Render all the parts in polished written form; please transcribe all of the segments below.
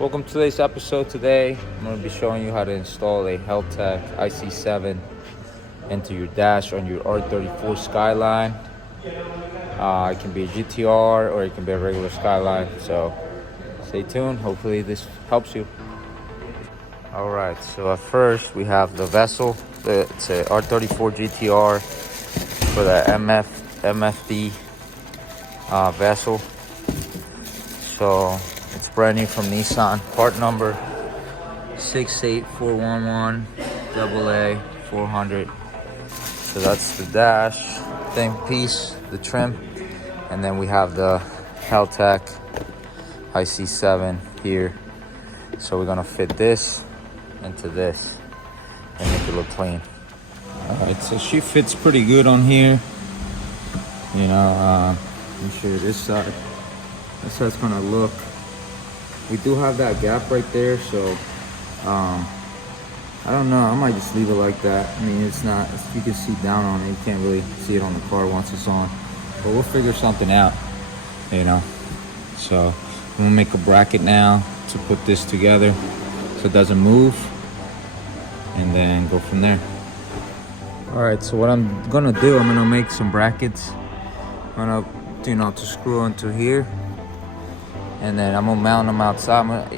Welcome to today's episode. Today I'm going to be showing you how to install a Haltech Ic7 into your dash on your R34 Skyline. It can be a GTR or it can be a regular Skyline, so stay tuned. Hopefully this helps you. Alright, so at first we have the vessel. It's a R34 GTR for the MFD vessel. So it's brand new from Nissan. Part number 68411 AA400. So that's the dash thing piece, the trim, and then we have the Haltech Ic7 here. So we're gonna fit this into this and make it look clean. Alright, so she fits pretty good on here. You know, let me show you this side. That's how it's gonna look. We do have that gap right there, so I don't know, I might just leave it like that. I mean, it's not, you can see down on it, you can't really see it on the car once it's on, but we'll figure something out, you know. So I'm gonna make a bracket now to put this together so it doesn't move, and then go from there. All right, so what I'm gonna do, I'm gonna make some brackets. I'm gonna, you know, to screw into here, and then I'm gonna mount them outside.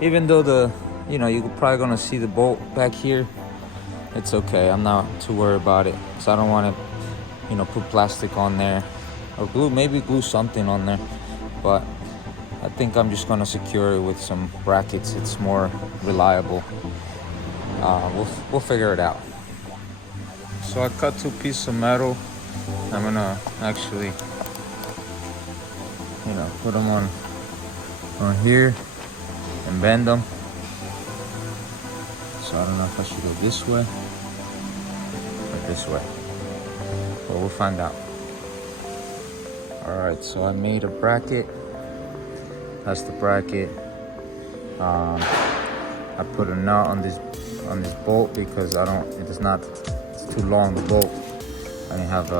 Even though you know, you're probably gonna see the bolt back here, it's okay. I'm not too worried about it, because I don't want to, you know, put plastic on there or glue, maybe glue something on there, but I think I'm just gonna secure it with some brackets. It's more reliable. We'll figure it out. So I cut 2 pieces of metal. I'm gonna actually, you know, put them on here and bend them. So I don't know if I should go this way or this way, but we'll find out. All right, so I made a bracket. That's the bracket. I put a nut on this bolt because it's too long, the bolt. I didn't have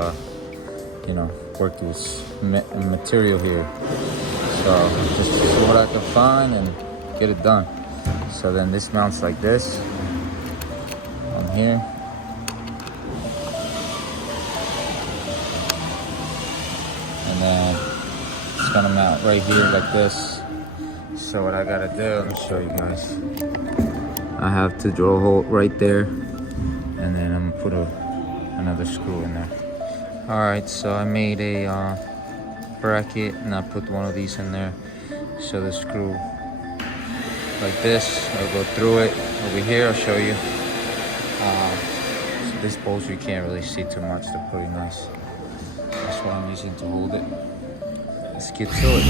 you know, work with material here. So just see what I can find and get it done. So then this mounts like this on here. And then it's gonna mount right here like this. So what I gotta do, let me show you guys. I have to drill a hole right there, and then I'm gonna put another screw in there. All right, so I made a bracket, and I put one of these in there. So the screw like this, I'll go through it. Over here, I'll show you. So these bolts you can't really see too much. They're pretty nice. That's what I'm using to hold it. Let's get to it.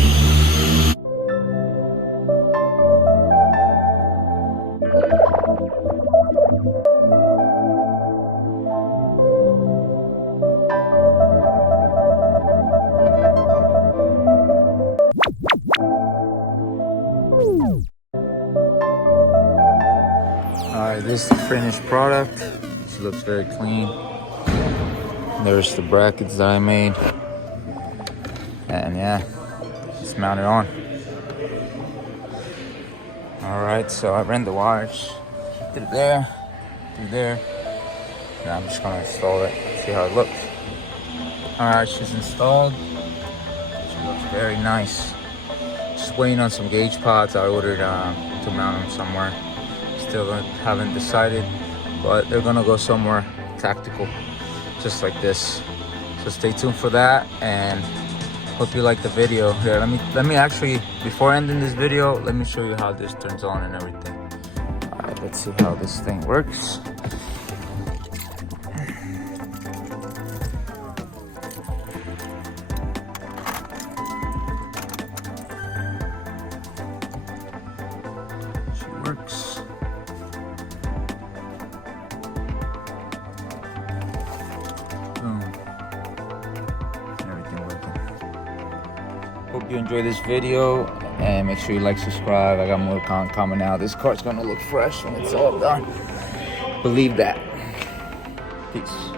Alright, this is the finished product. This looks very clean. There's the brackets that I made. And yeah, it's mounted on. Alright, so I ran the wires through there. Now I'm just gonna install it, see how it looks. Alright, she's installed. She looks very nice. Just waiting on some gauge pods. I ordered to mount them somewhere. Still haven't decided, but they're gonna go somewhere tactical, just like this. So stay tuned for that, and hope you like the video. Here, let me actually, before ending this video, let me show you how this turns on and everything. All right, let's see how this thing works. She works. Hope you enjoyed this video, and make sure you like, subscribe. I got more content coming out. This car's gonna look fresh when it's all done. Believe that. Peace.